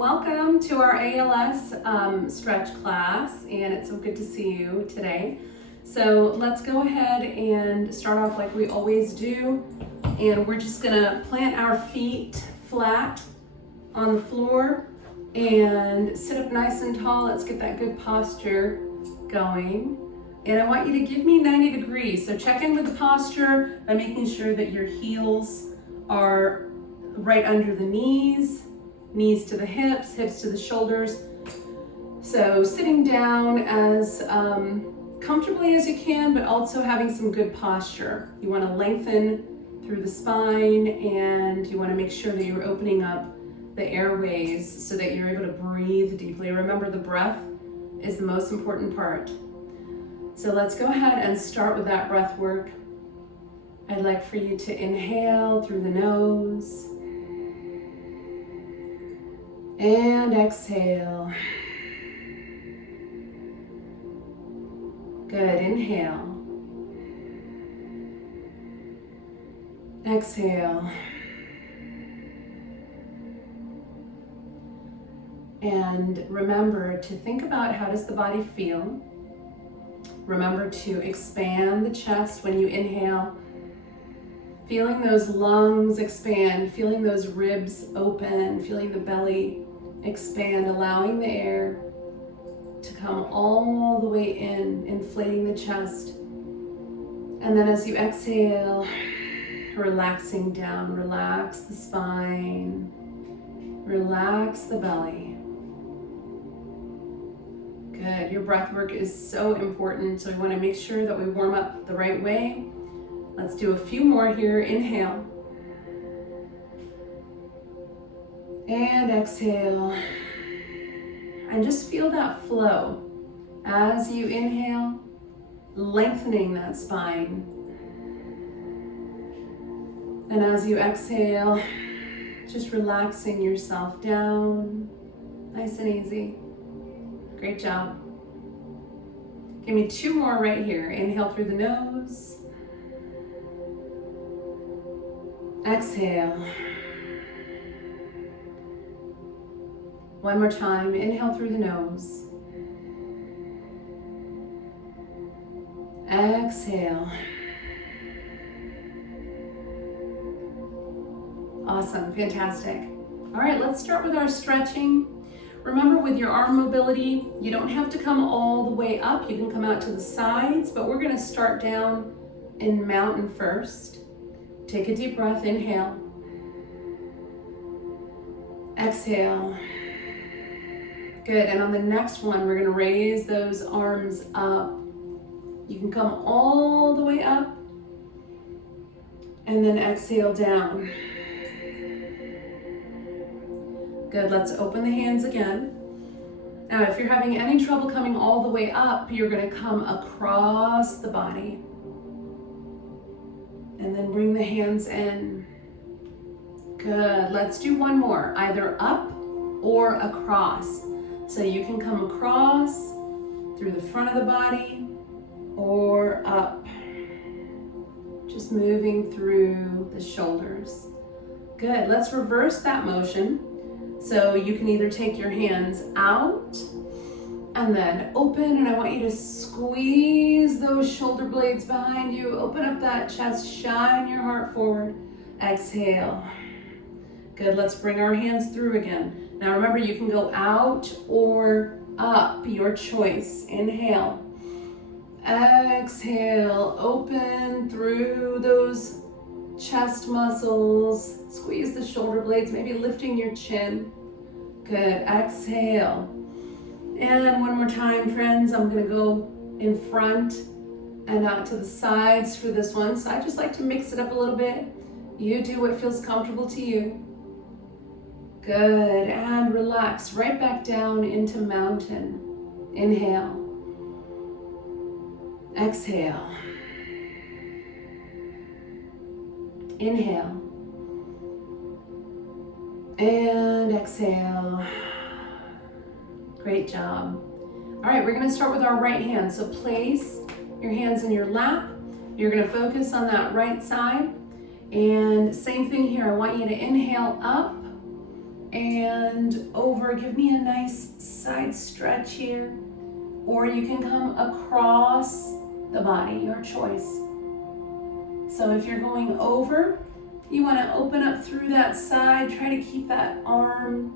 welcome to our ALS stretch class, and it's so good to see you today. So let's go ahead and start off like we always do, and we're just gonna plant our feet flat on the floor and sit up nice and tall. Let's get that good posture going. And I want you to give me 90 degrees. So check in with the posture by making sure that your heels are right under the knees, knees to the hips, hips to the shoulders. So sitting down as comfortably as you can, but also having some good posture. You want to lengthen through the spine, and you want to make sure that you're opening up the airways so that you're able to breathe deeply. Remember, the breath is the most important part. So let's go ahead and start with that breath work. I'd like for you to inhale through the nose and exhale. Good. Inhale. Exhale. And remember to think about, how does the body feel? Remember to expand the chest when you inhale. Feeling those lungs expand, feeling those ribs open, feeling the belly expand, allowing the air to come all the way in, inflating the chest. And then as you exhale, relaxing down, relax the spine, relax the belly. Good. Your breath work is so important, so we want to make sure that we warm up the right way. Let's do a few more here. Inhale. And exhale. And just feel that flow. As you inhale, lengthening that spine. And as you exhale, just relaxing yourself down. Nice and easy. Great job. Give me two more right here. Inhale through the nose. Exhale. One more time. Inhale through the nose. Exhale. Awesome. Fantastic. All right, let's start with our stretching. Remember, with your arm mobility, you don't have to come all the way up. You can come out to the sides, but we're going to start down in mountain first. Take a deep breath. Inhale. Exhale. Good. And on the next one, we're going to raise those arms up. You can come all the way up and then exhale down. Good. Let's open the hands again. Now, if you're having any trouble coming all the way up, you're going to come across the body. And then bring the hands in. Good. Let's do one more, either up or across. So you can come across through the front of the body or up. Just moving through the shoulders. Good. Let's reverse that motion. So you can either take your hands out and then open, and I want you to squeeze those shoulder blades behind you. Open up that chest, shine your heart forward. Exhale. Good. Let's bring our hands through again. Now remember, you can go out or up, your choice. Inhale. Exhale. Open through those chest muscles. Squeeze the shoulder blades, maybe lifting your chin. Good. Exhale. And one more time, friends. I'm going to go in front and out to the sides for this one. So I just like to mix it up a little bit. You do what feels comfortable to you. Good. And relax right back down into mountain. Inhale. Exhale. Inhale. And exhale. Great job. All right, we're going to start with our right hand. So place your hands in your lap. You're going to focus on that right side. And same thing here. I want you to inhale up and over. Give me a nice side stretch here. Or you can come across the body, your choice. So if you're going over, you want to open up through that side. Try to keep that arm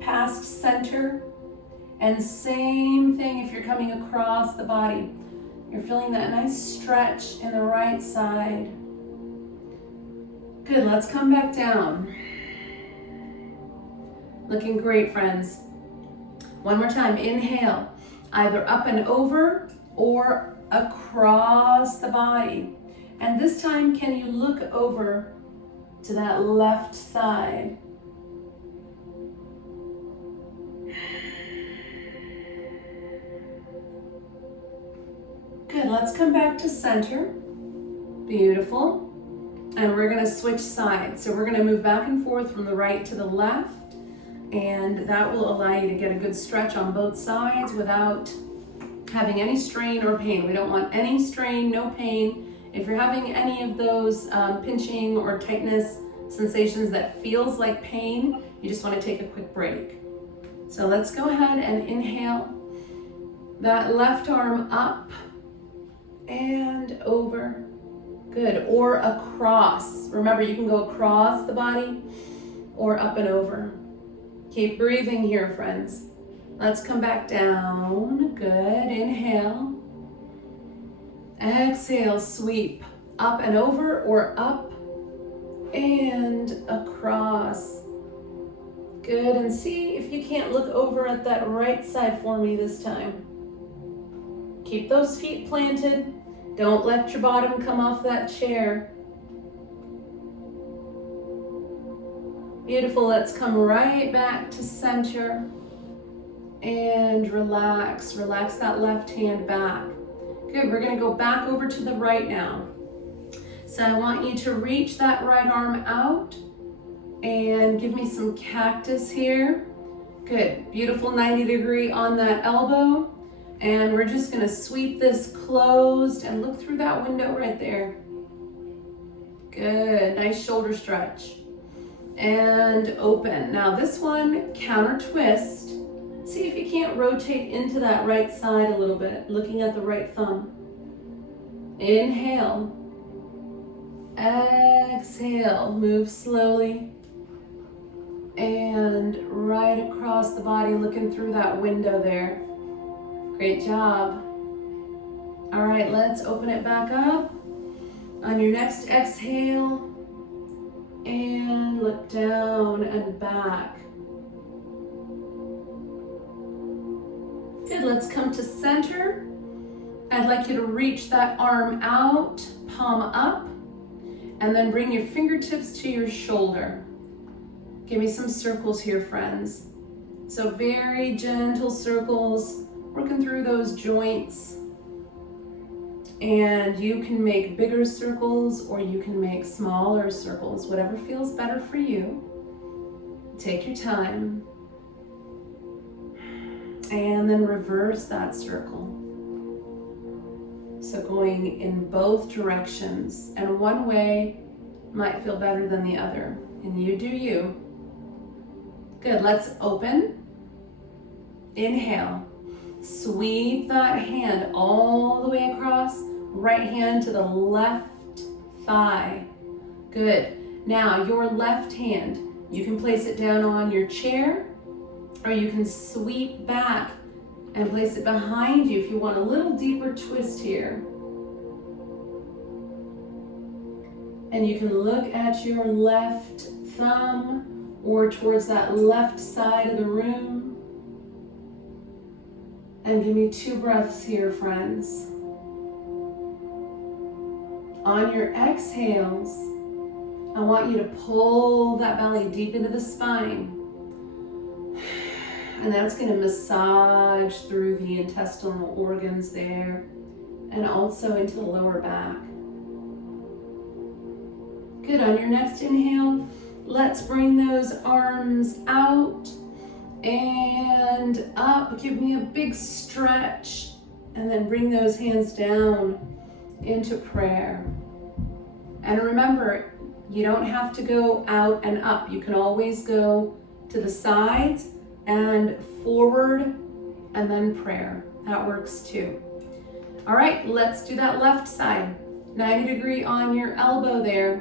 past center. And same thing if you're coming across the body. You're feeling that nice stretch in the right side. Good, let's come back down. Looking great, friends. One more time, inhale, either up and over or across the body. And this time, can you look over to that left side? Good, let's come back to center. Beautiful. And we're gonna switch sides. So we're gonna move back and forth from the right to the left, and that will allow you to get a good stretch on both sides without having any strain or pain. We don't want any strain, no pain. If you're having any of those pinching or tightness sensations that feels like pain, you just wanna take a quick break. So let's go ahead and inhale. That left arm up and over. Good, or across. Remember, you can go across the body or up and over. Keep breathing here, friends. Let's come back down. Good, inhale. Exhale, sweep up and over or up and across. Good, and see if you can't look over at that right side for me this time. Keep those feet planted. Don't let your bottom come off that chair. Beautiful, let's come right back to center and relax. Relax that left hand back. Good, we're gonna go back over to the right now. So I want you to reach that right arm out and give me some cactus here. Good, beautiful 90-degree on that elbow. And we're just gonna sweep this closed and look through that window right there. Good, nice shoulder stretch. And open. Now this one, counter twist. See if you can't rotate into that right side a little bit, looking at the right thumb. Inhale. Exhale, move slowly. And right across the body, looking through that window there. Great job. All right, let's open it back up. On your next exhale, and look down and back. Good, let's come to center. I'd like you to reach that arm out, palm up, and then bring your fingertips to your shoulder. Give me some circles here, friends. So very gentle circles, working through those joints. And you can make bigger circles or you can make smaller circles, whatever feels better for you. Take your time. And then reverse that circle. So going in both directions, and one way might feel better than the other, and you do you. Good, let's open. Inhale. Sweep that hand all the way across, right hand to the left thigh. Good. Now your left hand, you can place it down on your chair, or you can sweep back and place it behind you if you want a little deeper twist here. And you can look at your left thumb or towards that left side of the room. And give me 2 breaths here, friends. On your exhales, I want you to pull that belly deep into the spine. And that's going to massage through the intestinal organs there and also into the lower back. Good, on your next inhale, let's bring those arms out and up. Give me a big stretch and then bring those hands down into prayer. And remember, you don't have to go out and up. You can always go to the sides and forward, and then prayer. That works too. All right, let's do that left side. 90 degree on your elbow there.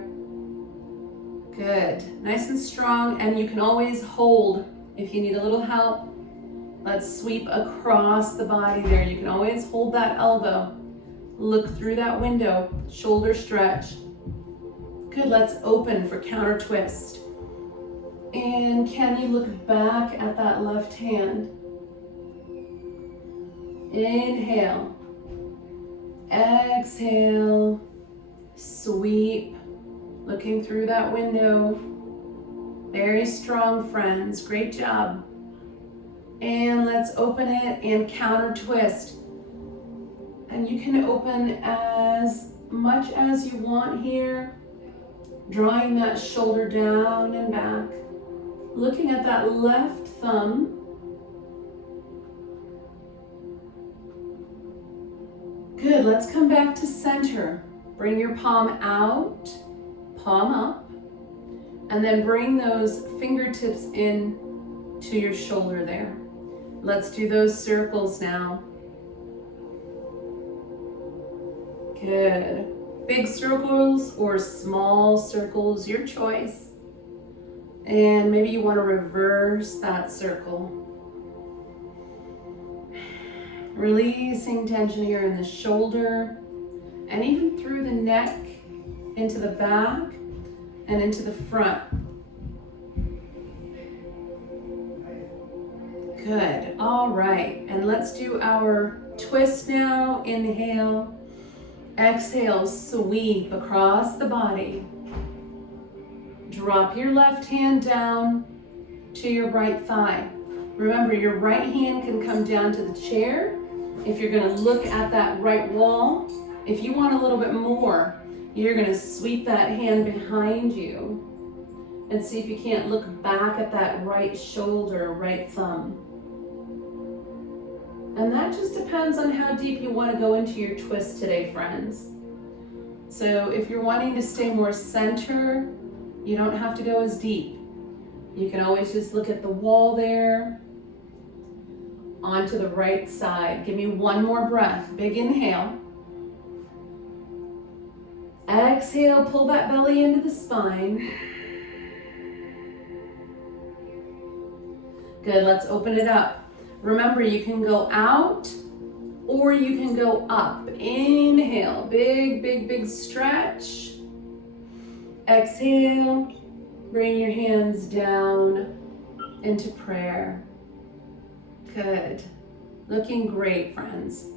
Good, nice and strong, and you can always hold if you need a little help. Let's sweep across the body there. You can always hold that elbow. Look through that window, shoulder stretch. Good, let's open for counter twist. And can you look back at that left hand? Inhale. Exhale. Sweep. Looking through that window. Very strong, friends. Great job. And let's open it and counter twist. And you can open as much as you want here. Drawing that shoulder down and back. Looking at that left thumb. Good, let's come back to center. Bring your palm out, palm up, and then bring those fingertips in to your shoulder there. Let's do those circles now. Good. Big circles or small circles, your choice. And maybe you want to reverse that circle. Releasing tension here in the shoulder and even through the neck, into the back and into the front. Good, all right. And let's do our twist now. Inhale, exhale, sweep across the body. Drop your left hand down to your right thigh. Remember, your right hand can come down to the chair if you're gonna look at that right wall. If you want a little bit more, you're gonna sweep that hand behind you and see if you can't look back at that right shoulder, right thumb. And that just depends on how deep you wanna go into your twist today, friends. So if you're wanting to stay more center, you don't have to go as deep. You can always just look at the wall there, onto the right side. Give me one more breath. Big inhale. Exhale, pull that belly into the spine. Good, let's open it up. Remember, you can go out or you can go up. Inhale, big, big, big stretch. Exhale, bring your hands down into prayer. Good. Looking great, friends.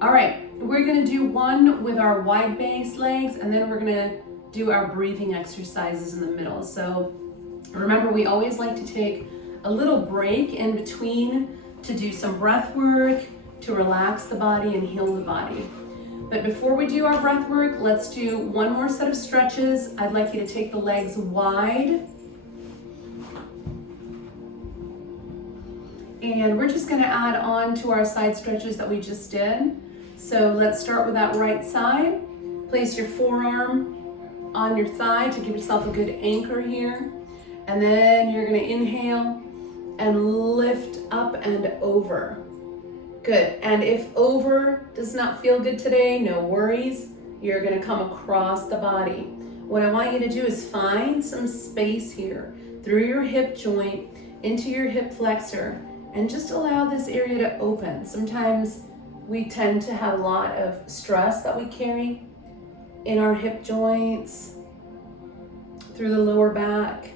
All right, we're gonna do one with our wide base legs, and then we're gonna do our breathing exercises in the middle. So remember, we always like to take a little break in between to do some breath work, to relax the body and heal the body. But before we do our breath work, let's do one more set of stretches. I'd like you to take the legs wide. And we're just gonna add on to our side stretches that we just did. So let's start with that right side. Place your forearm on your thigh to give yourself a good anchor here. And then you're gonna inhale and lift up and over. Good, and if over does not feel good today, no worries. You're gonna come across the body. What I want you to do is find some space here through your hip joint into your hip flexor and just allow this area to open. Sometimes we tend to have a lot of stress that we carry in our hip joints, through the lower back.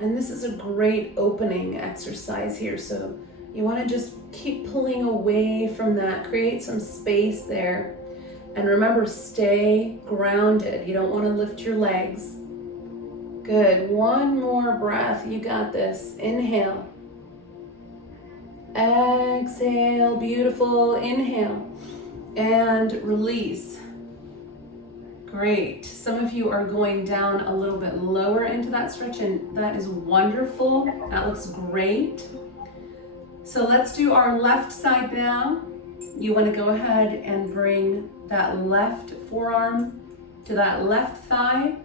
And this is a great opening exercise here. So you want to just keep pulling away from that, create some space there. And remember, stay grounded. You don't want to lift your legs. Good, one more breath. You got this. Inhale. Exhale, beautiful. Inhale and release. Great. Some of you are going down a little bit lower into that stretch, and that is wonderful. That looks great. So let's do our left side now. You want to go ahead and bring that left forearm to that left thigh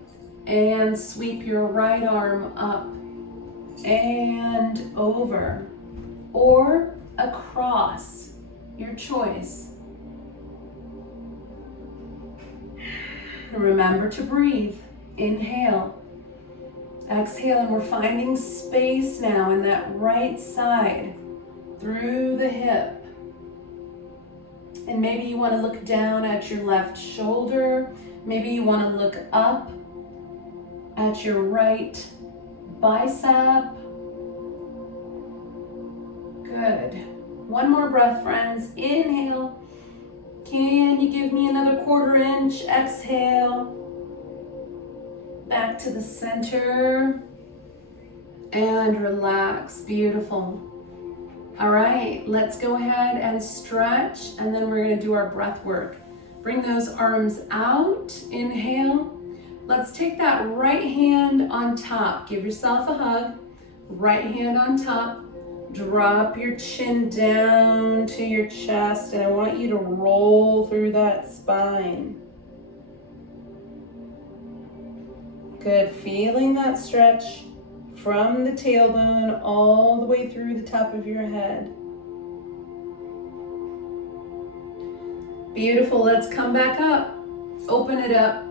and sweep your right arm up and over, or across, your choice. Remember to breathe. Inhale. Exhale, and we're finding space now in that right side through the hip. And maybe you want to look down at your left shoulder. Maybe you want to look up at your right bicep. Good. One more breath, friends. Inhale. Can you give me another 1/4 inch? Exhale. Back to the center. And relax. Beautiful. All right, let's go ahead and stretch, and then we're going to do our breath work. Bring those arms out. Inhale. Let's take that right hand on top. Give yourself a hug. Right hand on top. Drop your chin down to your chest, and I want you to roll through that spine. Good, feeling that stretch from the tailbone all the way through the top of your head. Beautiful, let's come back up. Open it up.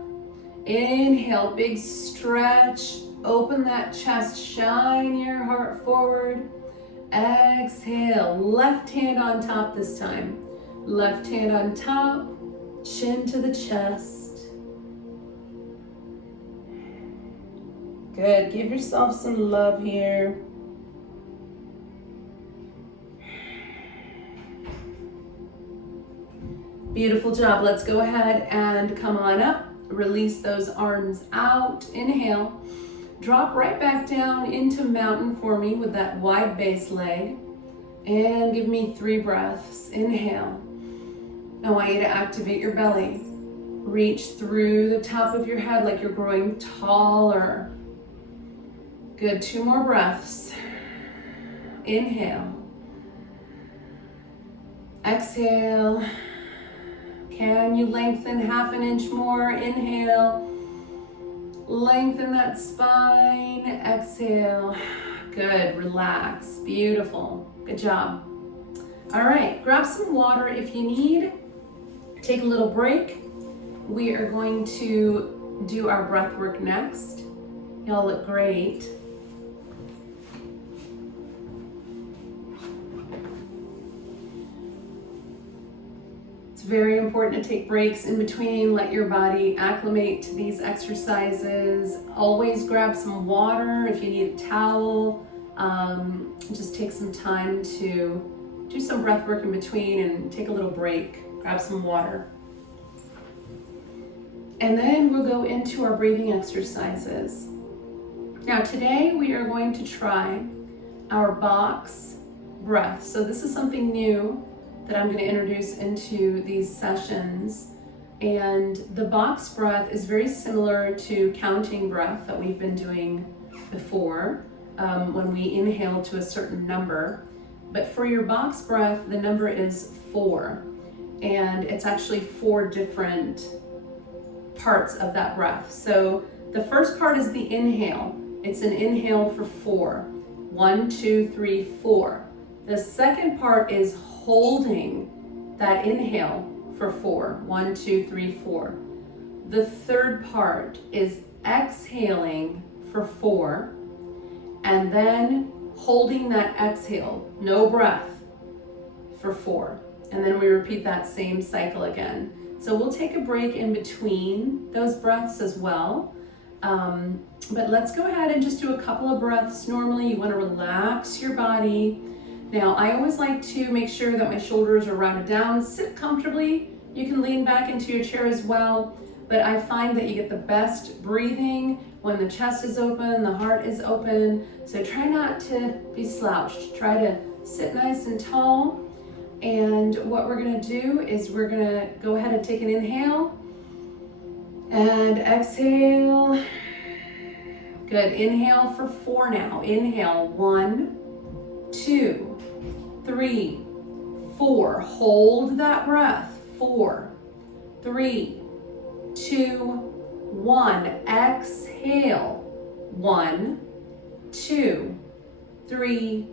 Inhale, big stretch. Open that chest, shine your heart forward. Exhale, left hand on top this time. Left hand on top, chin to the chest. Good, give yourself some love here. Beautiful job. Let's go ahead and come on up. Release those arms out. Inhale. Drop right back down into mountain for me with that wide base leg. And give me 3 breaths. Inhale. I want you to activate your belly. Reach through the top of your head like you're growing taller. Good, 2 more breaths. Inhale. Exhale. Can you lengthen 1/2 inch more? Inhale. Lengthen that spine. Exhale. Good, relax. Beautiful. Good job. All right, grab some water if you need. Take a little break. We are going to do our breath work next. Y'all look great. Very important to take breaks in between, let your body acclimate to these exercises. Always grab some water if you need a towel. Just take some time to do some breath work in between and take a little break. Grab some water. And then we'll go into our breathing exercises. Now today we are going to try our box breath. So this is something new that I'm going to introduce into these sessions. And the box breath is very similar to counting breath that we've been doing before when we inhale to a certain number. But for your box breath, the number is 4. And it's actually 4 different parts of that breath. So the first part is the inhale. It's an inhale for 4. 1, 2, 3, 4. The second part is holding that inhale for 4. 1, 2, 3, 4. The third part is exhaling for 4, and then holding that exhale, no breath, for 4. And then we repeat that same cycle again. So we'll take a break in between those breaths as well. But let's go ahead and just do a couple of breaths. Normally you want to relax your body. Now, I always like to make sure that my shoulders are rounded down. Sit comfortably. You can lean back into your chair as well, but I find that you get the best breathing when the chest is open, the heart is open. So try not to be slouched. Try to sit nice and tall. And what we're gonna do is we're gonna go ahead and take an inhale and exhale. Good, inhale for 4 now. Inhale, 1, 2, 3, 4. Hold that breath. 4, 3, 2, 1. Exhale. 1, 2, 3,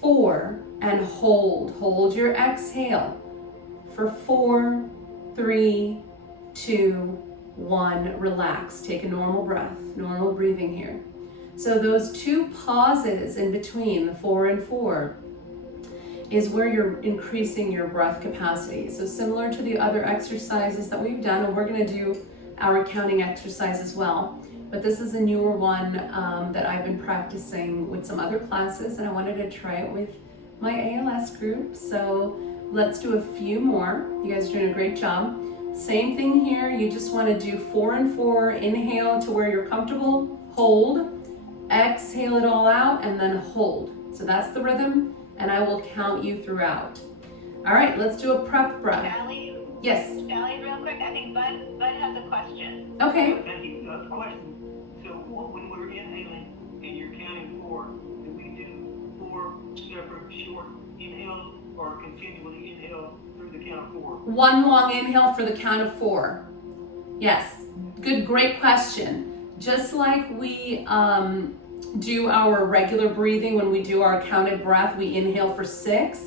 4, and hold. Hold your exhale for 4, 3, 2, 1. Relax. Take a normal breath, normal breathing here. So those 2 pauses in between, the 4 and 4, is where you're increasing your breath capacity. So similar to the other exercises that we've done, and we're going to do our counting exercise as well. But this is a newer one that I've been practicing with some other classes, and I wanted to try it with my ALS group. So let's do a few more. You guys are doing a great job. Same thing here. You just want to do 4 and 4. Inhale to where you're comfortable. Hold. Exhale it all out and then hold. So that's the rhythm, and I will count you throughout. All right, let's do a prep breath. Sally? Yes. Sally, real quick, I think Bud has a question. Okay. Thank you. Question. So when we're inhaling and you're counting 4, do we do 4 separate short inhales or continually inhale through the count of 4? One long inhale for the count of 4. Yes. Good, great question. Just like we do our regular breathing when we do our counted breath, we inhale for 6.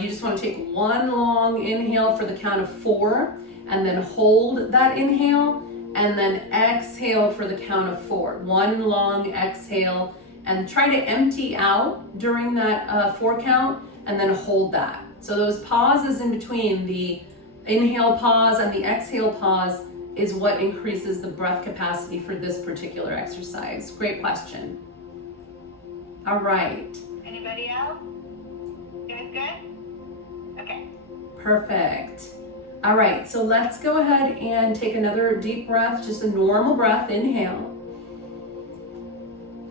You just want to take one long inhale for the count of 4 and then hold that inhale and then exhale for the count of 4. One long exhale and try to empty out during that 4 count and then hold that. So those pauses in between, the inhale pause and the exhale pause, is what increases the breath capacity for this particular exercise. Great question. All right. Anybody else? You guys good? Okay. Perfect. All right, so let's go ahead and take another deep breath, just a normal breath. Inhale.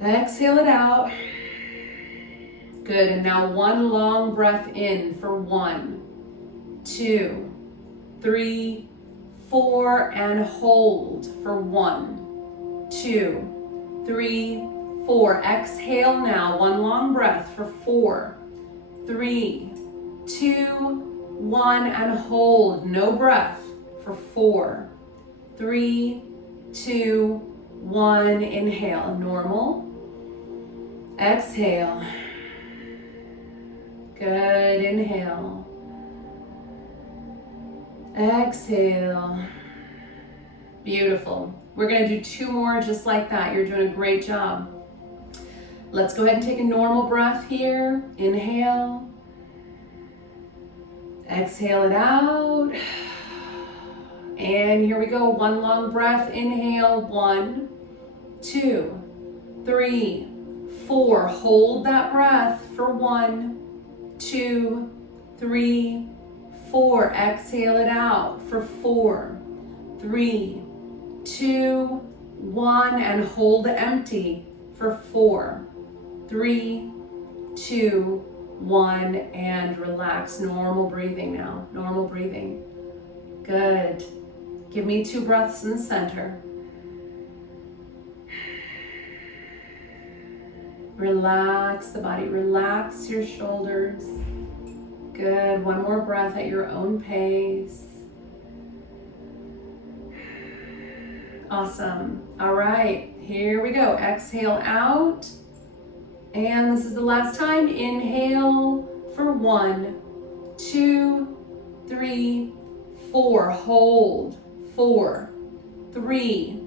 Exhale it out. Good, and now one long breath in for 1, 2, 3, 4, and hold for 1, 2, 3, 4. Exhale now, one long breath for 4, 3, 2, 1, and hold. No breath for 4, 3, 2, 1. Inhale, normal. Exhale. Good, inhale. Exhale. Beautiful. We're going to do 2 more just like that. You're doing a great job. Let's go ahead and take a normal breath here. Inhale. Exhale it out. And here we go. One long breath. Inhale. 1, 2, 3, 4. Hold that breath for 1, 2, 3, 4. Exhale it out for 4, 3, 2, 1. And hold empty for 4, 3, 2, 1. And relax. Normal breathing now. Normal breathing. Good. Give me 2 breaths in the center. Relax the body. Relax your shoulders. Good. One more breath at your own pace. Awesome. All right, here we go. Exhale out. And this is the last time. Inhale for 1, 2, 3, 4. Hold. 4, 3,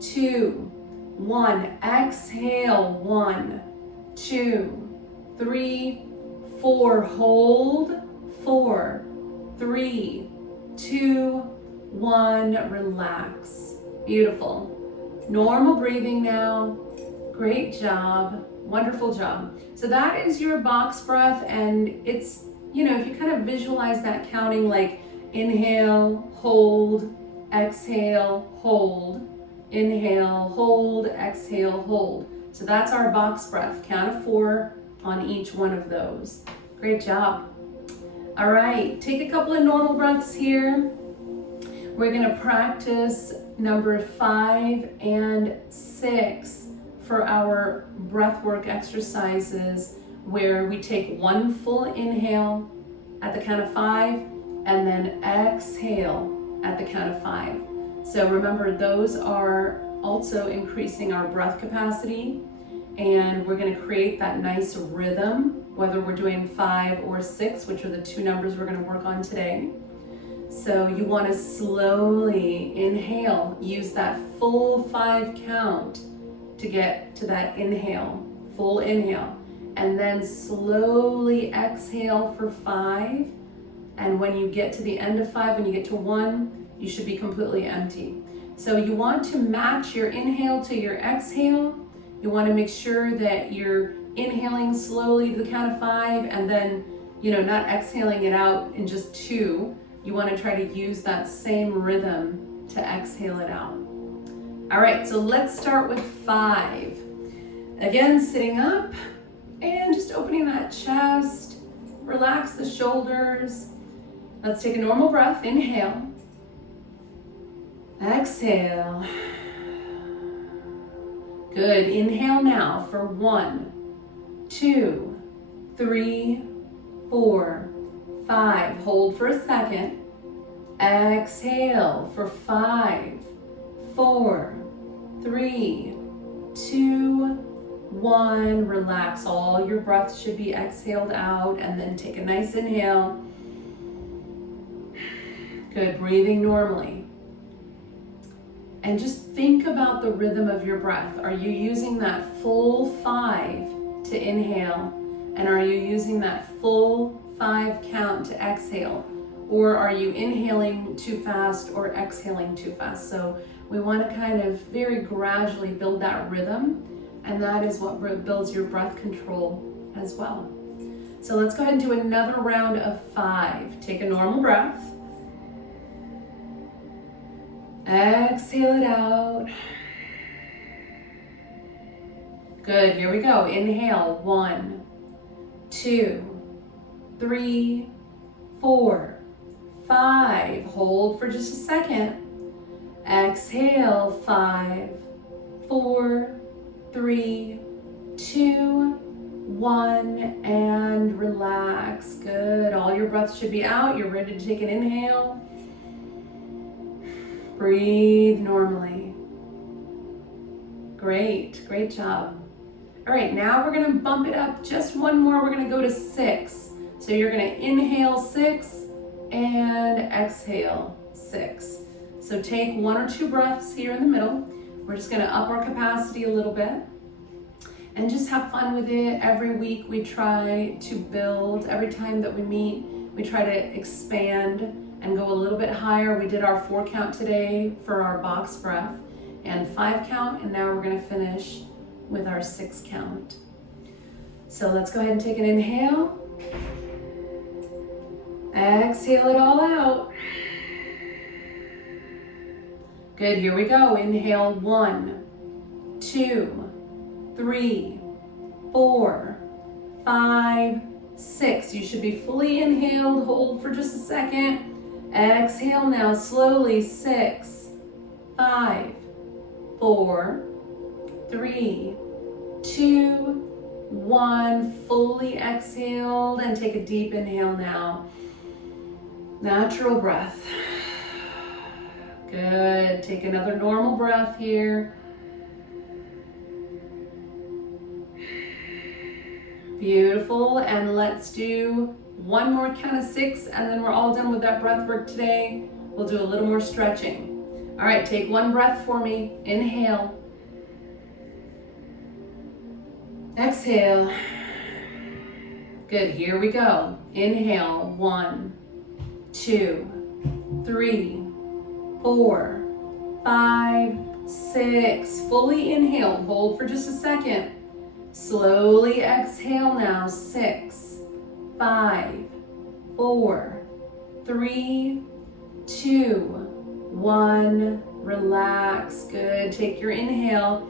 2, 1. Exhale. 1, 2, 3, 4. Hold. 4, 3, 2, 1. Relax. Beautiful. Normal breathing now. Great job. Wonderful job. So that is your box breath, and it's, if you kind of visualize that counting, like inhale, hold, exhale, hold, inhale, hold, exhale, hold. So that's our box breath. Count of 4 on each one of those. Great job. All right, take a couple of normal breaths here. We're gonna practice number 5 and 6 for our breathwork exercises, where we take one full inhale at the count of 5 and then exhale at the count of 5. So remember, those are also increasing our breath capacity. and we're going to create that nice rhythm, whether we're doing 5 or 6, which are the 2 numbers we're going to work on today. So you want to slowly inhale, use that full 5 count to get to that inhale, full inhale, and then slowly exhale for 5. And when you get to the end of 5, when you get to 1, you should be completely empty. So you want to match your inhale to your exhale. You want to make sure that you're inhaling slowly to the count of 5 and then, not exhaling it out in just 2. You want to try to use that same rhythm to exhale it out. All right, so let's start with 5. Again, sitting up and just opening that chest. Relax the shoulders. Let's take a normal breath. Inhale. Exhale. Good. Inhale now for 1, 2, 3, 4, 5. Hold for a second. Exhale for 5, 4, 3, 2, 1. Relax. All your breath should be exhaled out, and then take a nice inhale. Good. Breathing normally. And just think about the rhythm of your breath. Are you using that full 5 to inhale? And are you using that full 5 count to exhale? Or are you inhaling too fast or exhaling too fast? So we want to kind of very gradually build that rhythm, and that is what builds your breath control as well. So let's go ahead and do another round of 5. Take a normal breath. Exhale it out. Good, here we go. Inhale, 1, 2, 3, 4, 5. Hold for just a second. Exhale, 5, 4, 3, 2, 1, and relax. Good, all your breath should be out. You're ready to take an inhale. Breathe normally. Great job. All right, now we're gonna bump it up just one more. We're gonna go to 6. So you're gonna inhale 6 and exhale 6. So take 1 or 2 breaths here in the middle. We're just gonna up our capacity a little bit and just have fun with it. Every week we try to build. Every time that we meet, we try to expand and go a little bit higher. We did our 4 count today for our box breath and 5 count, and now we're gonna finish with our 6 count. So let's go ahead and take an inhale. Exhale it all out. Good, here we go. Inhale 1, 2, 3, 4, 5, 6. You should be fully inhaled. Hold for just a second. Exhale now slowly. 6, 5, 4, 3, 2, 1. Fully exhaled, and take a deep inhale now. Natural breath. Good. Take another normal breath here. Beautiful. And let's do one more count of 6, and then we're all done with that breath work today. We'll do a little more stretching. All right, take 1 breath for me. Inhale. Exhale. Good, here we go. Inhale, 1, 2, 3, 4, 5, 6. Fully inhaled. Hold for just a second. Slowly exhale now. 6, 5, 4, 3, 2, 1. Relax. Good. Take your inhale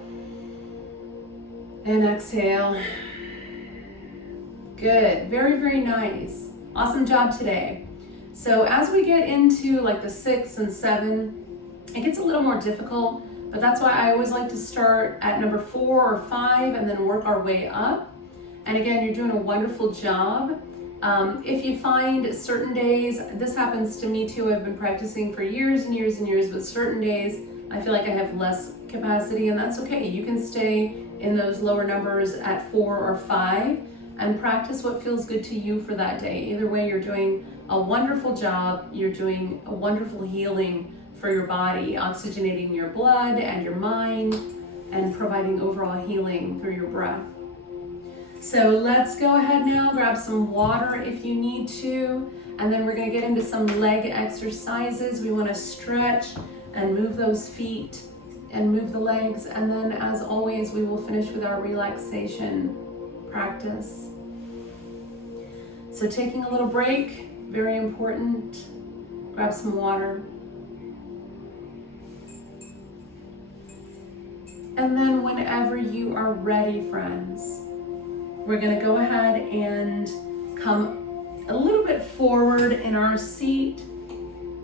and exhale. Good. Very nice. Awesome job today. So as we get into like the 6 and 7, it gets a little more difficult, but that's why I always like to start at number 4 or 5 and then work our way up. And again, you're doing a wonderful job. If you find certain days, this happens to me too, I've been practicing for years and years and years, but certain days I feel like I have less capacity, and that's okay. You can stay in those lower numbers at 4 or 5, and practice what feels good to you for that day. Either way, you're doing a wonderful job. You're doing a wonderful healing for your body, oxygenating your blood and your mind, and providing overall healing through your breath. So let's go ahead now, grab some water if you need to, and then we're gonna get into some leg exercises. We wanna stretch and move those feet and move the legs, and then as always, we will finish with our relaxation practice. So taking a little break, very important. Grab some water. And then whenever you are ready, friends, we're gonna go ahead and come a little bit forward in our seat,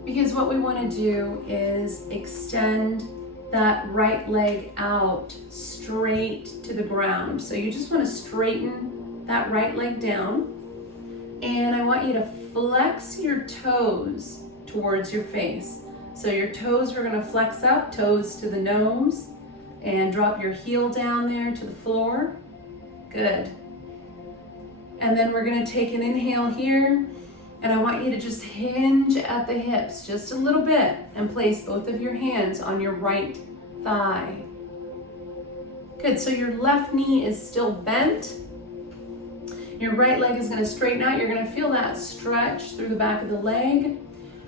because what we wanna do is extend that right leg out straight to the ground. So you just wanna straighten that right leg down, and I want you to flex your toes towards your face. So your toes are gonna flex up, toes to the nose, and drop your heel down there to the floor. Good. And then we're gonna take an inhale here, and I want you to just hinge at the hips just a little bit and place both of your hands on your right thigh. Good, so your left knee is still bent. Your right leg is gonna straighten out. You're gonna feel that stretch through the back of the leg,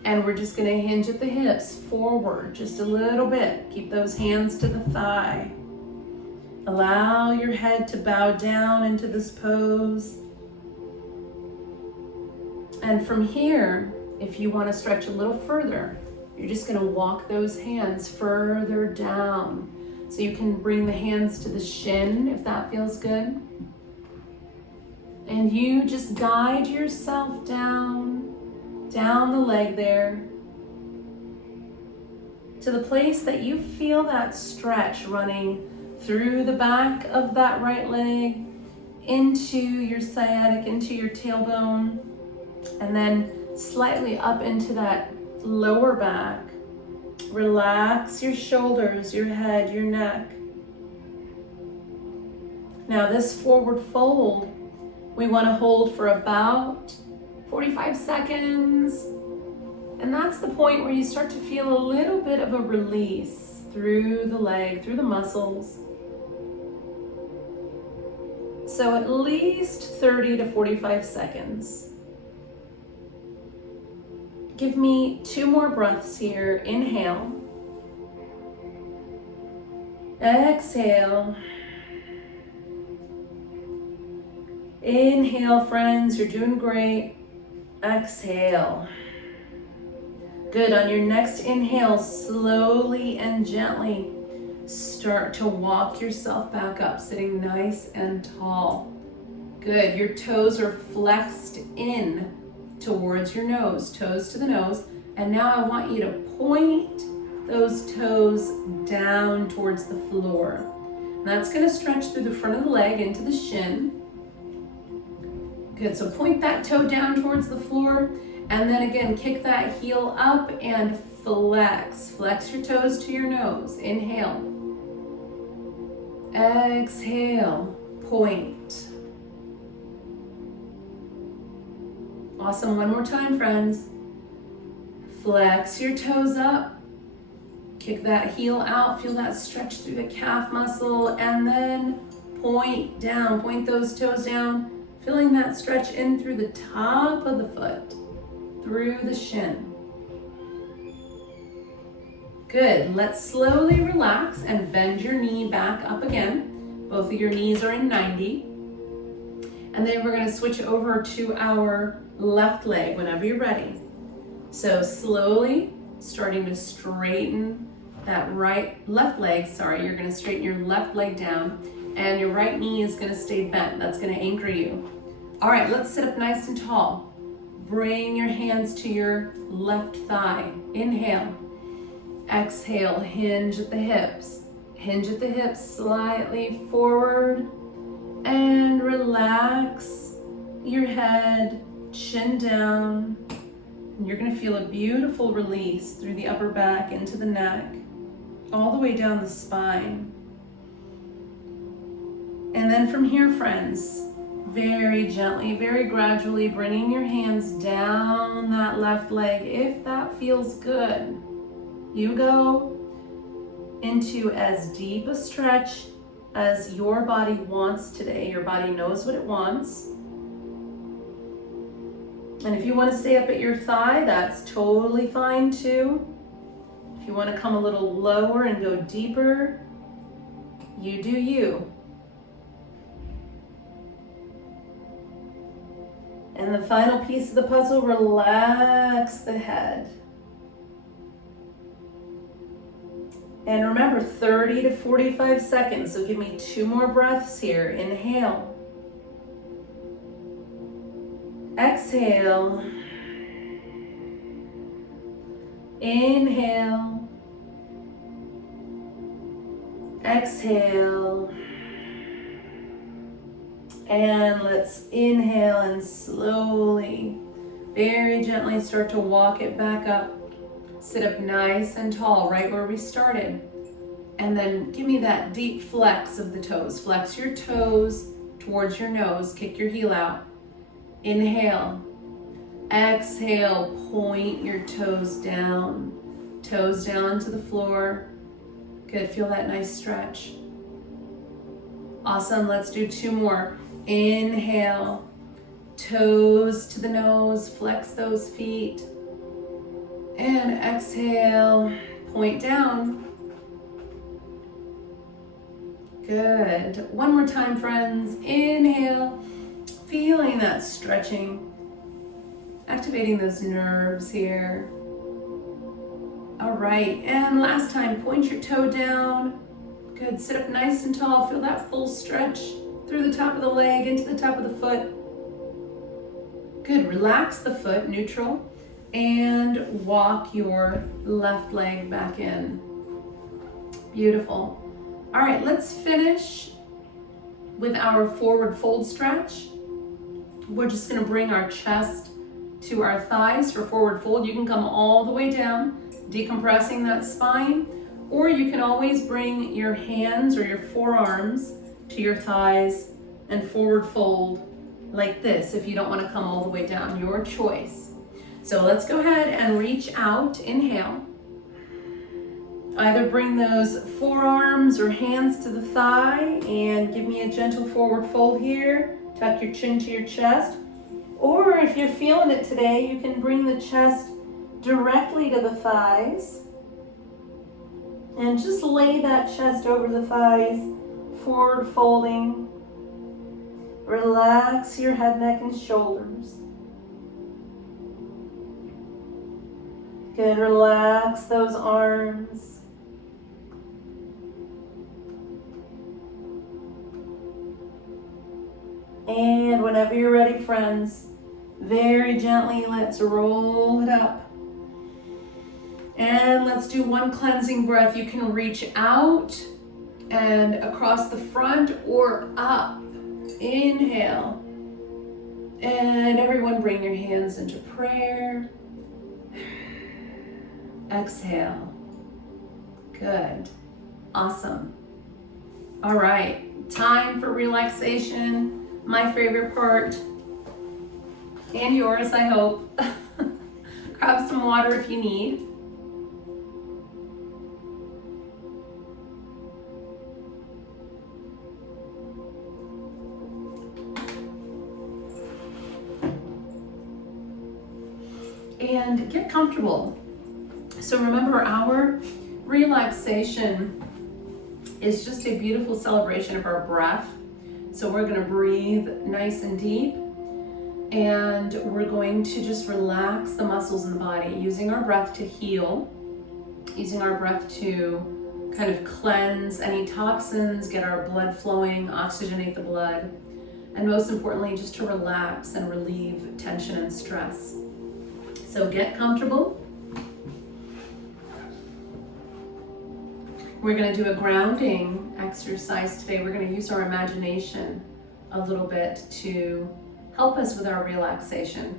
and we're just gonna hinge at the hips forward just a little bit. Keep those hands to the thigh. Allow your head to bow down into this pose. And from here, if you want to stretch a little further, you're just going to walk those hands further down. So you can bring the hands to the shin if that feels good. And you just guide yourself down the leg there to the place that you feel that stretch running through the back of that right leg, into your sciatic, into your tailbone, and then slightly up into that lower back. Relax your shoulders, your head, your neck. Now this forward fold, we want to hold for about 45 seconds. And that's the point where you start to feel a little bit of a release through the leg, through the muscles. So at least 30 to 45 seconds. Give me 2 more breaths here. Inhale. Exhale. Inhale, friends, you're doing great. Exhale. Good, on your next inhale, slowly and gently start to walk yourself back up, sitting nice and tall. Good, your toes are flexed in towards your nose, toes to the nose. And now I want you to point those toes down towards the floor. And that's gonna stretch through the front of the leg into the shin. Good, so point that toe down towards the floor, and then again, kick that heel up and flex. Flex your toes to your nose. Inhale. Exhale, point. Awesome, one more time, friends. Flex your toes up. Kick that heel out, feel that stretch through the calf muscle, and then point down, point those toes down, feeling that stretch in through the top of the foot, through the shin. Good, let's slowly relax and bend your knee back up again. Both of your knees are in 90. And then we're gonna switch over to our left leg whenever you're ready. So slowly starting to straighten that left leg, you're gonna straighten your left leg down, and your right knee is gonna stay bent. That's gonna anchor you. All right, let's sit up nice and tall. Bring your hands to your left thigh. Inhale. Exhale, hinge at the hips. Hinge at the hips slightly forward, and relax your head, chin down. And you're gonna feel a beautiful release through the upper back into the neck, all the way down the spine. And then from here, friends, very gently, very gradually bringing your hands down that left leg. If that feels good, you go into as deep a stretch as your body wants today. Your body knows what it wants. And if you want to stay up at your thigh, that's totally fine too. If you want to come a little lower and go deeper, you do you. And the final piece of the puzzle, relax the head. And remember, 30 to 45 seconds, so give me 2 more breaths here. Inhale. Exhale. Inhale. Exhale. And let's inhale and slowly, very gently start to walk it back up. Sit up nice and tall, right where we started. And then give me that deep flex of the toes. Flex your toes towards your nose. Kick your heel out. Inhale. Exhale. Point your toes down. Toes down to the floor. Good. Feel that nice stretch. Awesome. Let's do 2 more. Inhale. Toes to the nose. Flex those feet. And exhale, point down. Good. 1 more time, friends. Inhale, feeling that stretching, activating those nerves here. All right, and last time, point your toe down. Good, sit up nice and tall. Feel that full stretch through the top of the leg, into the top of the foot. Good, relax the foot, neutral. And walk your left leg back in. Beautiful. All right, let's finish with our forward fold stretch. We're just gonna bring our chest to our thighs for forward fold. You can come all the way down, decompressing that spine, or you can always bring your hands or your forearms to your thighs and forward fold like this if you don't wanna come all the way down, your choice. So let's go ahead and reach out, inhale. Either bring those forearms or hands to the thigh and give me a gentle forward fold here. Tuck your chin to your chest. Or if you're feeling it today, you can bring the chest directly to the thighs. And just lay that chest over the thighs, forward folding. Relax your head, neck, and shoulders. Good, relax those arms. And whenever you're ready, friends, very gently, let's roll it up. And let's do 1 cleansing breath. You can reach out and across the front or up. Inhale. And everyone bring your hands into prayer. Exhale. Good. Awesome. All right. Time for relaxation. My favorite part. And yours, I hope. Grab some water if you need. And get comfortable. So remember, our relaxation is just a beautiful celebration of our breath. So we're going to breathe nice and deep, and we're going to just relax the muscles in the body, using our breath to heal, using our breath to kind of cleanse any toxins, get our blood flowing, oxygenate the blood, and most importantly, just to relax and relieve tension and stress. So get comfortable. We're going to do a grounding exercise today. We're going to use our imagination a little bit to help us with our relaxation.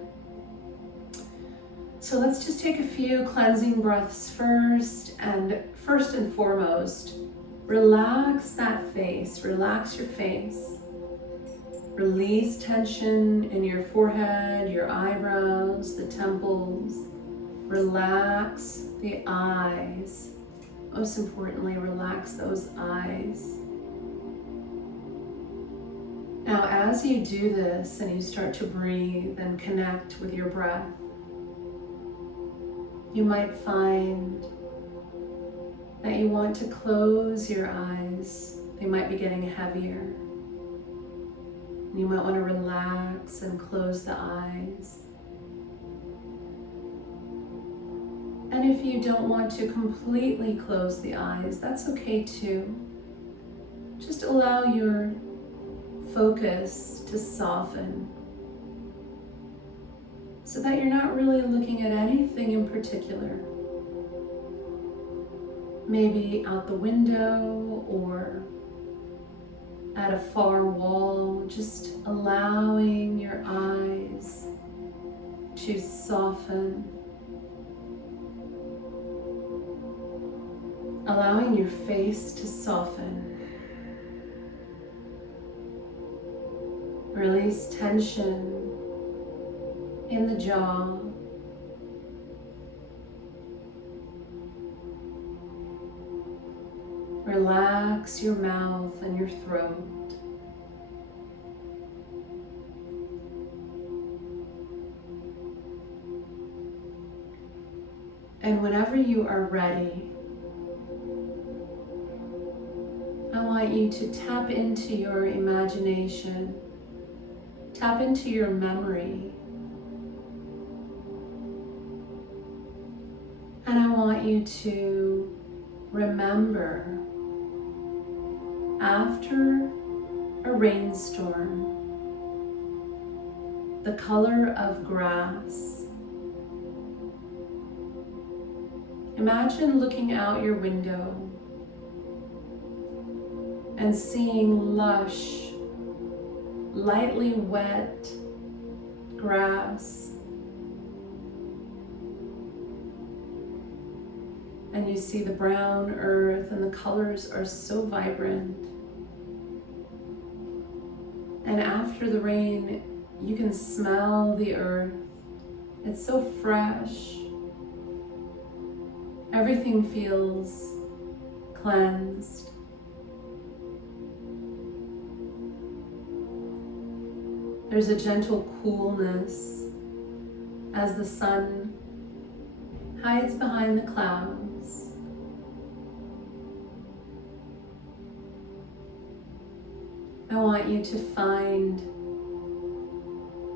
So let's just take a few cleansing breaths first. And first and foremost, Relax that face, relax your face. Release tension in your forehead, your eyebrows, the temples. Relax the eyes. Most importantly, relax those eyes. Now, as you do this and you start to breathe and connect with your breath, you might find that you want to close your eyes. They might be getting heavier. You might want to relax and close the eyes. And if you don't want to completely close the eyes, that's okay too. Just allow your focus to soften so that you're not really looking at anything in particular. Maybe out the window or at a far wall, just allowing your eyes to soften. Allowing your face to soften. Release tension in the jaw. Relax your mouth and your throat. And whenever you are ready, I want you to tap into your imagination, tap into your memory, and I want you to remember after a rainstorm, the color of grass. Imagine looking out your window and seeing lush, lightly wet grass. And you see the brown earth and the colors are so vibrant. And after the rain, you can smell the earth. It's so fresh. Everything feels cleansed. There's a gentle coolness as the sun hides behind the clouds. I want you to find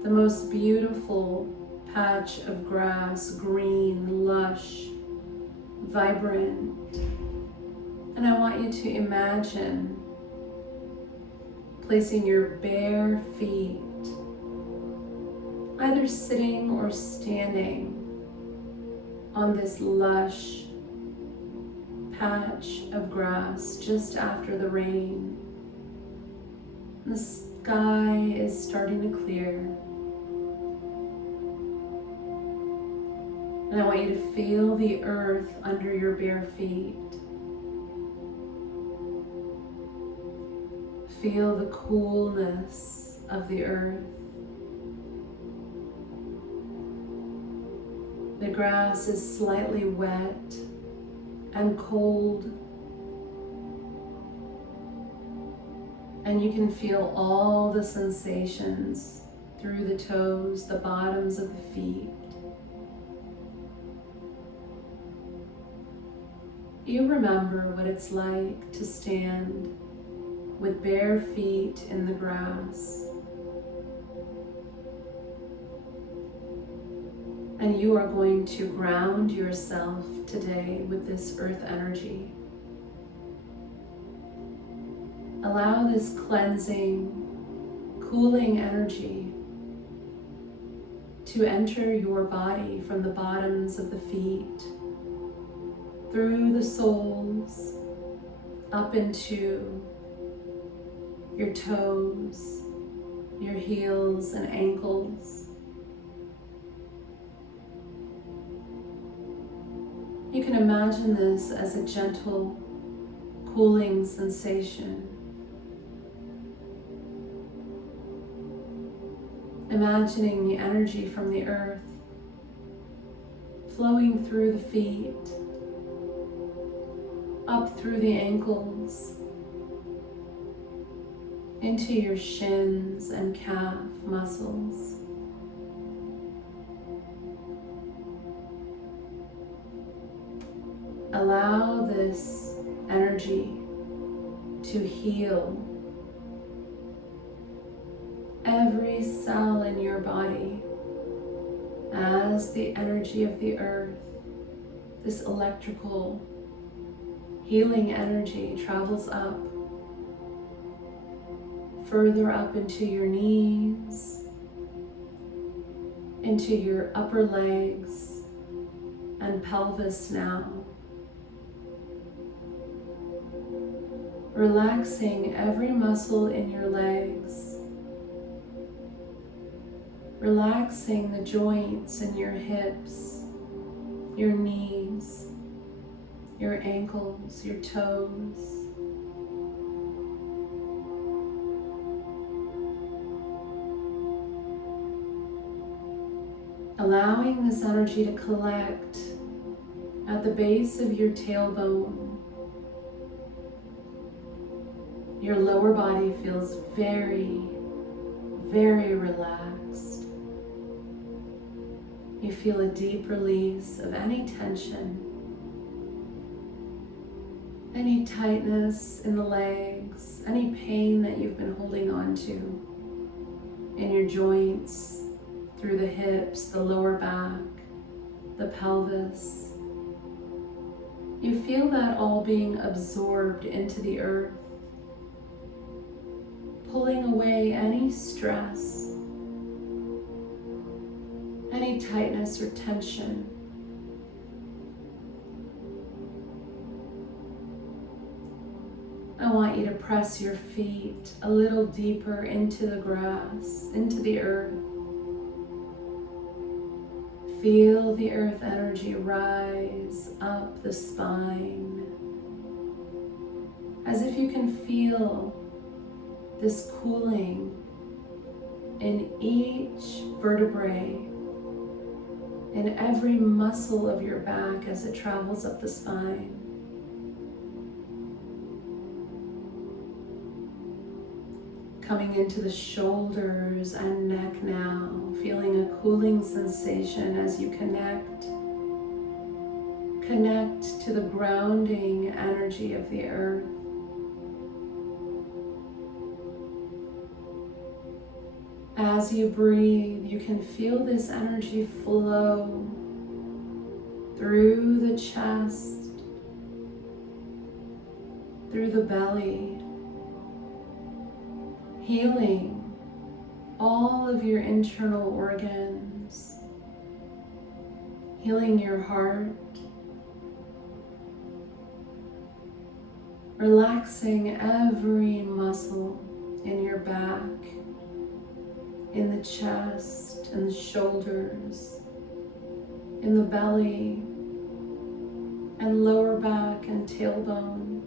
the most beautiful patch of grass, green, lush, vibrant. And I want you to imagine placing your bare feet, either sitting or standing, on this lush patch of grass just after the rain. The sky is starting to clear. And I want you to feel the earth under your bare feet. Feel the coolness of the earth. The grass is slightly wet and cold. And you can feel all the sensations through the toes, the bottoms of the feet. You remember what it's like to stand with bare feet in the grass. And you are going to ground yourself today with this earth energy. Allow this cleansing, cooling energy to enter your body from the bottoms of the feet, through the soles, up into your toes, your heels and ankles. You can imagine this as a gentle, cooling sensation. Imagining the energy from the earth flowing through the feet, up through the ankles, into your shins and calf muscles. Allow this energy to heal every cell in your body as the energy of the earth, this electrical healing energy, travels up, further up into your knees, into your upper legs and pelvis now. Relaxing every muscle in your legs. Relaxing the joints in your hips, your knees, your ankles, your toes. Allowing this energy to collect at the base of your tailbone. Your lower body feels very, very relaxed. You feel a deep release of any tension, any tightness in the legs, any pain that you've been holding on to in your joints, through the hips, the lower back, the pelvis. You feel that all being absorbed into the earth, pulling away any stress, any tightness or tension. I want you to press your feet a little deeper into the grass, into the earth. Feel the earth energy rise up the spine, as if you can feel this cooling in each vertebrae, in every muscle of your back as it travels up the spine. Coming into the shoulders and neck now, feeling a cooling sensation as you connect to the grounding energy of the earth. As you breathe, you can feel this energy flow through the chest, through the belly, healing all of your internal organs, healing your heart, relaxing every muscle in your back, in the chest and the shoulders, in the belly and lower back and tailbone.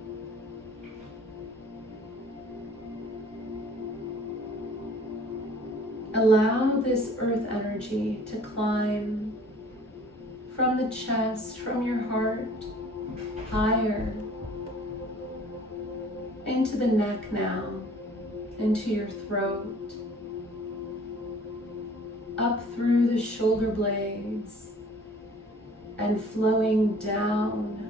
Allow this earth energy to climb from the chest, from your heart, higher into the neck now, into your throat, up through the shoulder blades and flowing down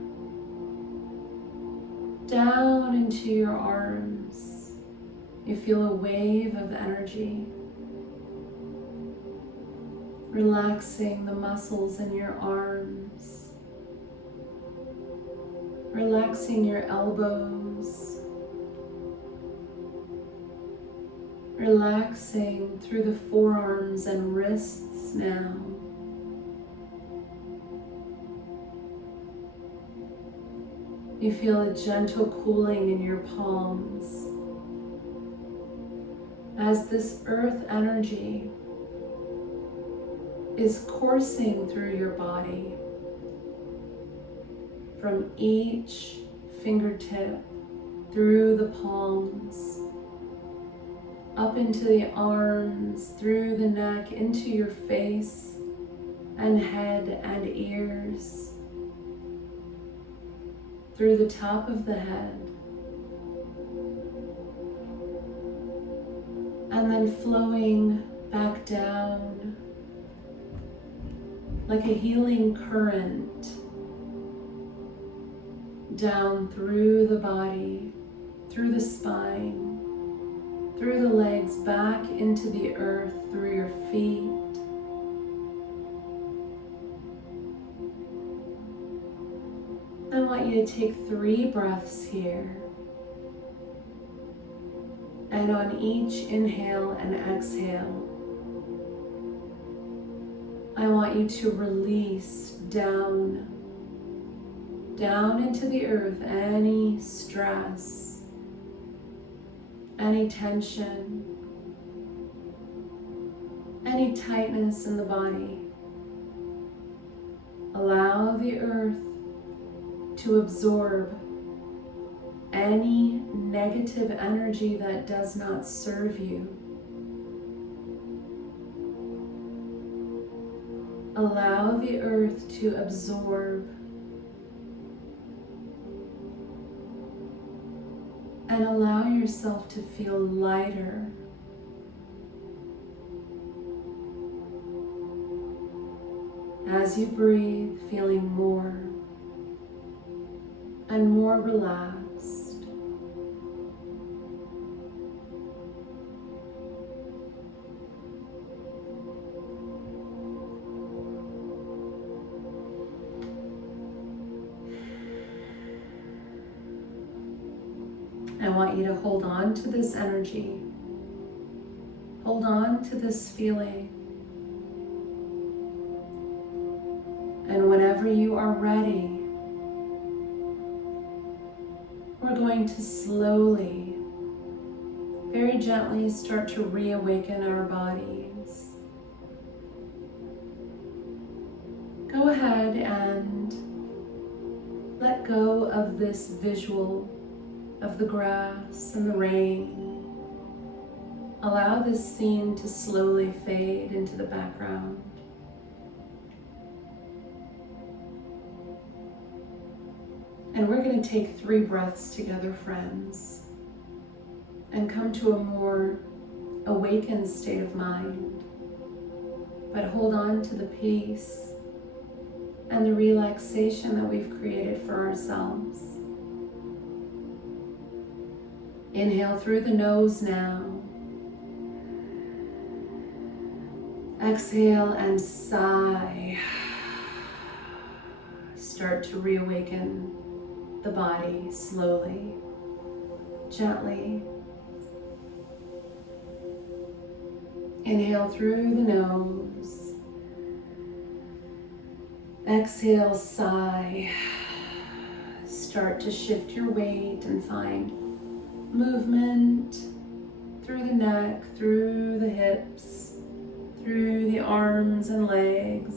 into your arms. You feel a wave of energy, relaxing the muscles in your arms, relaxing your elbows, relaxing through the forearms and wrists now. You feel a gentle cooling in your palms as this earth energy is coursing through your body from each fingertip through the palms, up into the arms, through the neck, into your face and head and ears, through the top of the head, and then flowing back down like a healing current down through the body, through the spine, through the legs, back into the earth, through your feet. I want you to take 3 breaths here. And on each inhale and exhale, I want you to release down into the earth any stress, any tension, any tightness in the body. Allow the earth to absorb any negative energy that does not serve you. Allow the earth to absorb and allow yourself to feel lighter. As you breathe, feeling more and more relaxed. I want you to hold on to this energy. Hold on to this feeling. And whenever you are ready, we're going to slowly, very gently start to reawaken our bodies. Go ahead and let go of this visual of the grass and the rain. Allow this scene to slowly fade into the background. And we're going to take 3 breaths together, friends, and come to a more awakened state of mind. But hold on to the peace and the relaxation that we've created for ourselves. Inhale through the nose now. Exhale and sigh. Start to reawaken the body slowly, gently. Inhale through the nose. Exhale, sigh. Start to shift your weight and find movement through the neck, through the hips, through the arms and legs.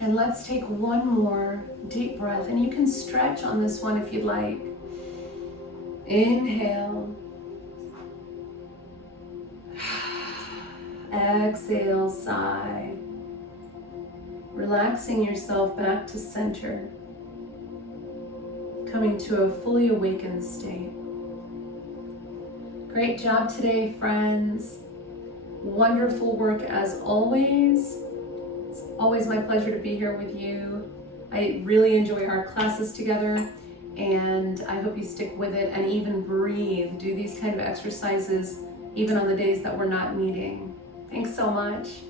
And let's take one more deep breath, and you can stretch on this one if you'd like. Inhale. Exhale, sigh. Relaxing yourself back to center. Coming to a fully awakened state. Great job today, friends. Wonderful work as always. It's always my pleasure to be here with you. I really enjoy our classes together, and I hope you stick with it and even breathe. Do these kind of exercises even on the days that we're not meeting. Thanks so much.